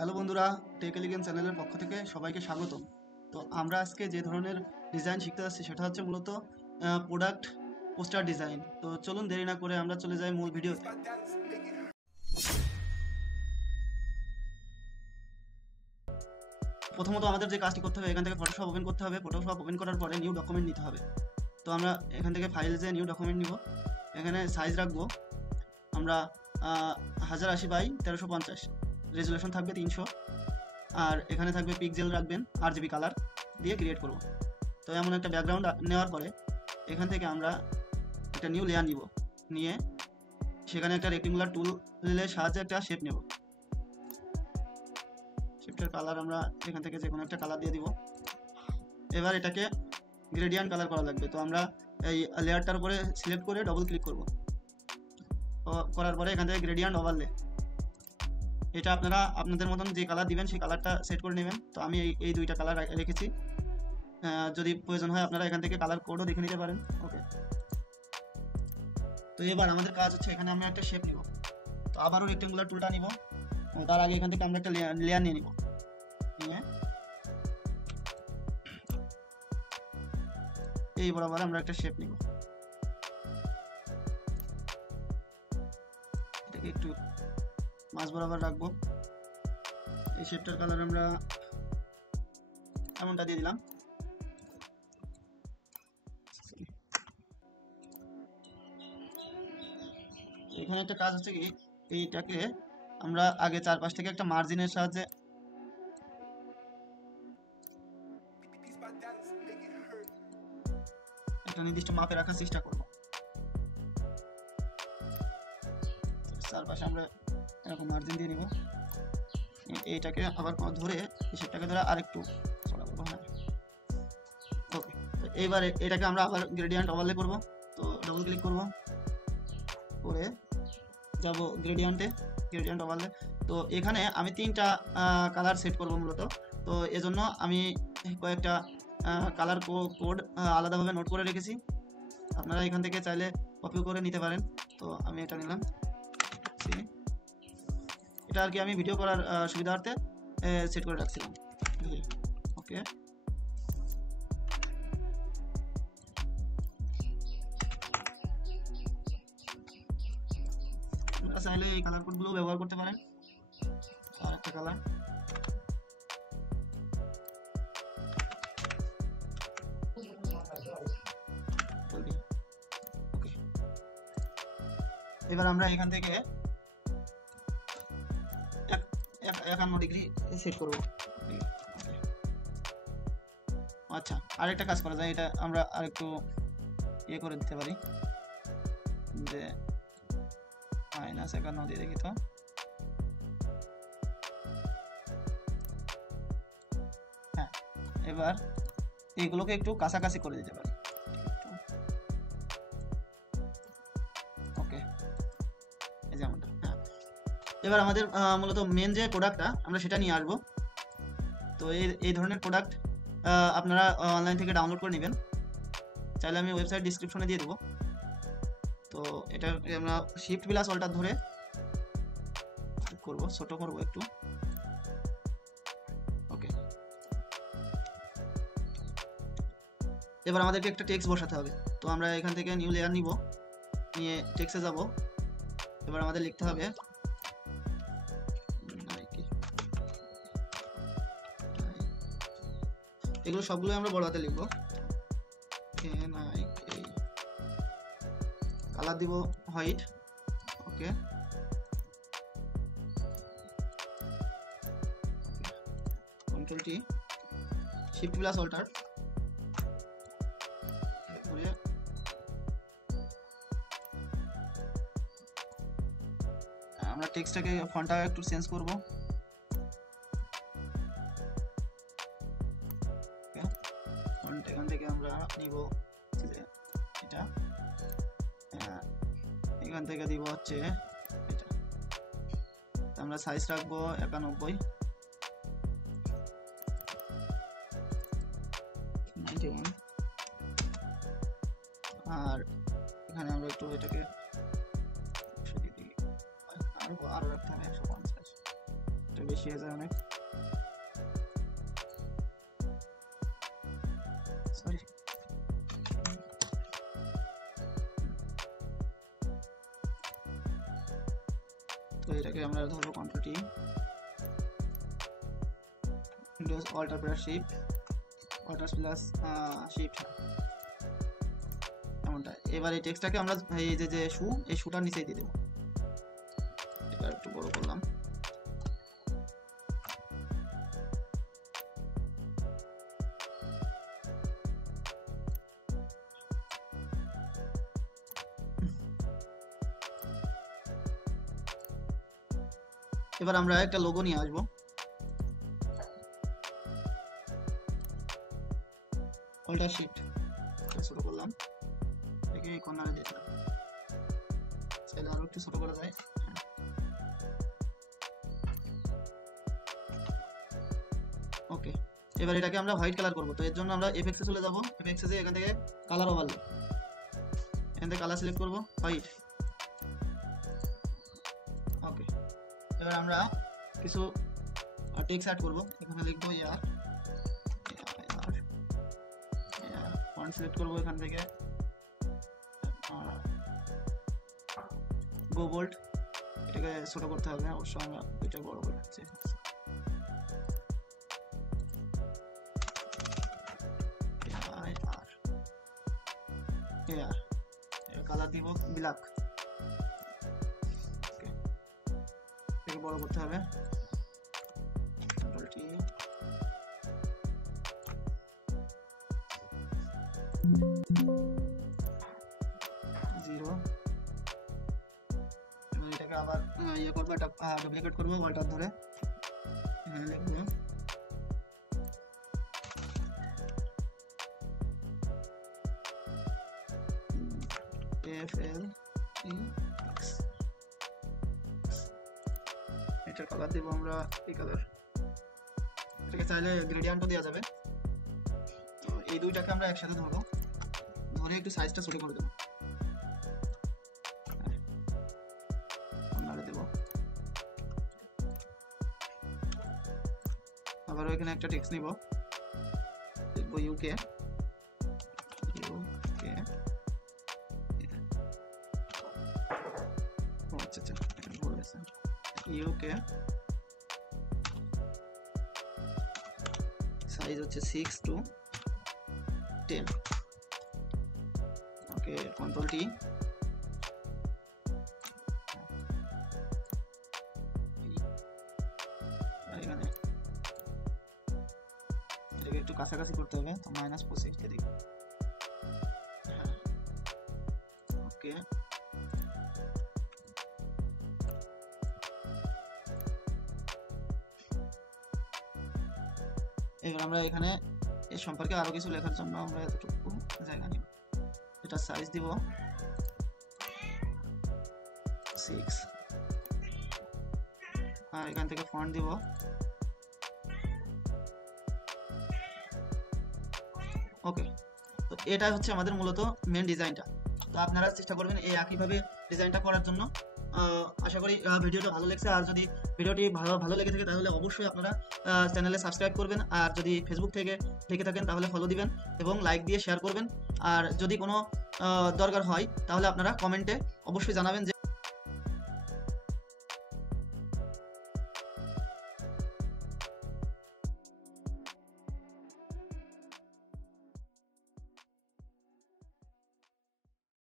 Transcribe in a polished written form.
Hello বন্ধুরা, take elegance চ্যানেলের পক্ষ থেকে সবাইকে স্বাগতম। তো আমরা আজকে যে ধরনের ডিজাইন শিখতে যাচ্ছি সেটা হচ্ছে মূলত প্রোডাক্ট পোস্টার ডিজাইন। তো চলুন দেরি না করে আমরা চলে যাই মূল ভিডিওতে। প্রথমত আমাদের যে কাজটি করতে হবে, এখান থেকে ফটোশপ ওপেন করতে হবে। ফটোশপ ওপেন করার পরে নিউ ডকুমেন্ট নিতে হবে। তো আমরা এখান থেকে ফাইলসে নিউ ডকুমেন্ট নিব। এখানে সাইজ রাখবো আমরা 1080x1350, রেজুলেশন থাকবে 300, আর এখানে থাকবে পিক্সেল রাখবেন RGB কালার দিয়ে ক্রিয়েট করব। তো এমন একটা ব্যাকগ্রাউন্ড নেওয়ার পরে এখান থেকে আমরা একটা নিউ লেয়ার নিব, নিয়ে সেখানে একটা রেক্টেঙ্গুলার টুলের সাহায্যে একটা শেপ নেব। শেপটার কালার আমরা এখান থেকে যে কোনো একটা কালার দিয়ে দিব। এবার এটাকে গ্রেডিয়েন্ট কালার করা লাগবে। তো আমরা এই লেয়ারটার উপরে সিলেক্ট করে ডবল ক্লিক করব। করার পরে এখান থেকে গ্রেডিয়েন্ট ওভারলে, এটা আপনারা আপনাদের মতন যে কালার দিবেন সেই কালারটা সেট করে নেবেন। তো আমি এই দুইটা কালার রেখেছি। যদি প্রয়োজন হয় আপনারা এখান থেকে কালার কোডও দেখে নিতে পারেন। ওকে, তো এবার আমাদের কাজ হচ্ছে এখানে আমরা একটা শেপ নিব। তো আবারও রেক্টেঙ্গুলার টুলটা নিব। তার আগে এখান থেকে আমরা একটা লেয়ার নিয়ে নিব, নিয়ে এই বরাবর আমরা একটা শেপ নিব। এটাকে একটু মাঝ বরাবর রাখবো। এই শেপটার কালার আমরা এমনটা দিয়ে দিলাম। এখানে একটা কাজ হচ্ছে কি, এইটাকে আমরা আগে চারপাশ থেকে একটা মার্জিনের সাহায্যে একটা নির্দিষ্ট মাপে রাখার চেষ্টা করব। চারপাশে আমরা এরকম মার্জিন দিয়ে নিব। এইটাকে আবার ধরে শেপটাকে ধরে আরেকটু চড়া করবো। হ্যাঁ, ওকে। তো এইবার এটাকে আমরা আবার গ্রেডিয়েন্ট ওভারলে করব। তো ডবল ক্লিক করব, করে যাব গ্রেডিয়েন্ট ওভারলে। তো এখানে আমি 3টা কালার সেট করব মূলত। তো এজন্য আমি কয়েকটা কালার কোড আলাদাভাবে নোট করে রেখেছি। আপনারা এখান থেকে চাইলে কপি করে নিতে পারেন। তো আমি এটা নিলাম। এটা আর কি আমি ভিডিও করার সুবিধার্থে সেট করে রাখছিলাম। ওকে, আপনারা চাইলে এই কালার কোডগুলো ব্যবহার করতে পারেন। আর একটা কালার, ওকে। এবার আমরা এখান থেকে 51 ডিগ্রি সেট করব। আচ্ছা, আরেকটা কাজ করা যায়, এটা আমরা আরেকটু ইয়ে করে দিতে পারি, যে -51 দিয়ে দেখি। তো হ্যাঁ, এবার এইগুলোকে একটু কাছাকাছি করে দিতে পারি। ওকে, এই যেমনটা। হ্যাঁ, এবার আমাদের মূলত মেন যে প্রোডাক্টটা আমরা সেটা নিয়ে আসবো। তো এই ধরনের প্রোডাক্ট আপনারা অনলাইন থেকে ডাউনলোড করে নেবেন। চাইলে আমি ওয়েবসাইট ডিসক্রিপশনে দিয়ে দেবো। তো এটা আমরা শিফট প্লাস অল্টার ধরে করব, ছোট করব একটু। ওকে, এবার আমাদেরকে একটা টেক্সট বসাতে হবে। তো আমরা এখান থেকে নিউ লেয়ার নিব, নিয়ে টেক্সটে যাব। এবার আমাদের লিখতে হবে এগুলো সবগুলো আমরা বড় হাতে লিখবো। কালার দিব white. Okay, control T, shift plus alter, আমরা টেক্সটটাকে ফন্টটা একটু চেঞ্জ করব। এখান থেকে আমরা নিব এটা, এখান থেকে দিব হচ্ছে এটা। আমরা সাইজ রাখবো 91, 91। আর এখানে আমরা একটু এটাকে আরো রাখতে হবে 150। এটা বেশি হয়ে যায় অনেক, সরি। তো এটাকে আমরা ধরবো control T, Windows alt plus shift, alt plus shift, এমনটা। এবার এই টেক্সটটাকে আমরা এই যে শু, এই শুটার নিচেই দিয়ে দেবো। এবার একটু বড় করলাম। এবার আমরা একটা লোগো নিয়ে আসবো, অল্টার শিফট শুরু করলাম, এটাকে এই কর্নারে দিয়ে দিলাম, চাইলে আরো একটু ছোট করা যায়। ওকে, এবার এটাকে আমরা হোয়াইট কালার করবো। তো এর জন্য আমরা এফএক্সে চলে যাবো, এফএক্সে যে এখান থেকে কালার ওভারলে, এখান থেকে কালার সিলেক্ট করবো হোয়াইট। ওকে, এবার আমরা কিছু টেক্সট অ্যাড করবো, এখানে লিখবো ইয়ার, ফন্ট সিলেক্ট করবো এখান থেকে গো বোল্ড, এটাকে ছোট করতে হবে, অবশ্য আমরা এটা বড় করে রাখছি। কালার দিব ব্ল্যাক, এটাকে বড় করতে হবে, কন্ট্রোল টি, জিরো। এটাকে আবার ইয়ে করবো, এটা ডুপ্লিকেট করবো অল্টার ধরে, লিখবো FLEX, এটার কালার দিব আমরা এই কালার, এটাকে চাইলে গ্রেডিয়েন্টও দেওয়া যাবে। তো এই দুইটাকে আমরা একসাথে ধরবো, ধরে একটু সাইজটা ছোট করে দেবো, দেবো। আবার এখানে একটা টেক্সট নিব, লিখবো ইউকে, ইউকে, সাইজ হচ্ছে 6 to 10। ওকে, কন্ট্রোল টি, এখানে এটাকে একটু কাছাকাছি করতে হবে, তো -25 কে দিই। ওকে, এবার আমরা এখানে এর সম্পর্কে আরো কিছু লেখার জন্য আমরা এতটুকু জায়গা নিব, এটা সাইজ দিব 6, আর এখান থেকে ফন্ট দিব ওকে। তো এটা হচ্ছে আমাদের মূলত মেন ডিজাইনটা। তো আপনারা চেষ্টা করবেন এই একইভাবে ডিজাইনটা করার জন্য। আশা করি ভিডিওটা ভালো লেগেছে, আর যদি ভিডিওটি ভালো লেগে থাকে তাহলে অবশ্যই আপনারা চ্যানেলে সাবস্ক্রাইব করবেন, আর যদি ফেসবুক থেকে দেখে থাকেন তাহলে ফলো দিবেন এবং লাইক দিয়ে শেয়ার করবেন। আর যদি কোনো দরকার হয় তাহলে আপনারা কমেন্টে অবশ্যই জানাবেন যে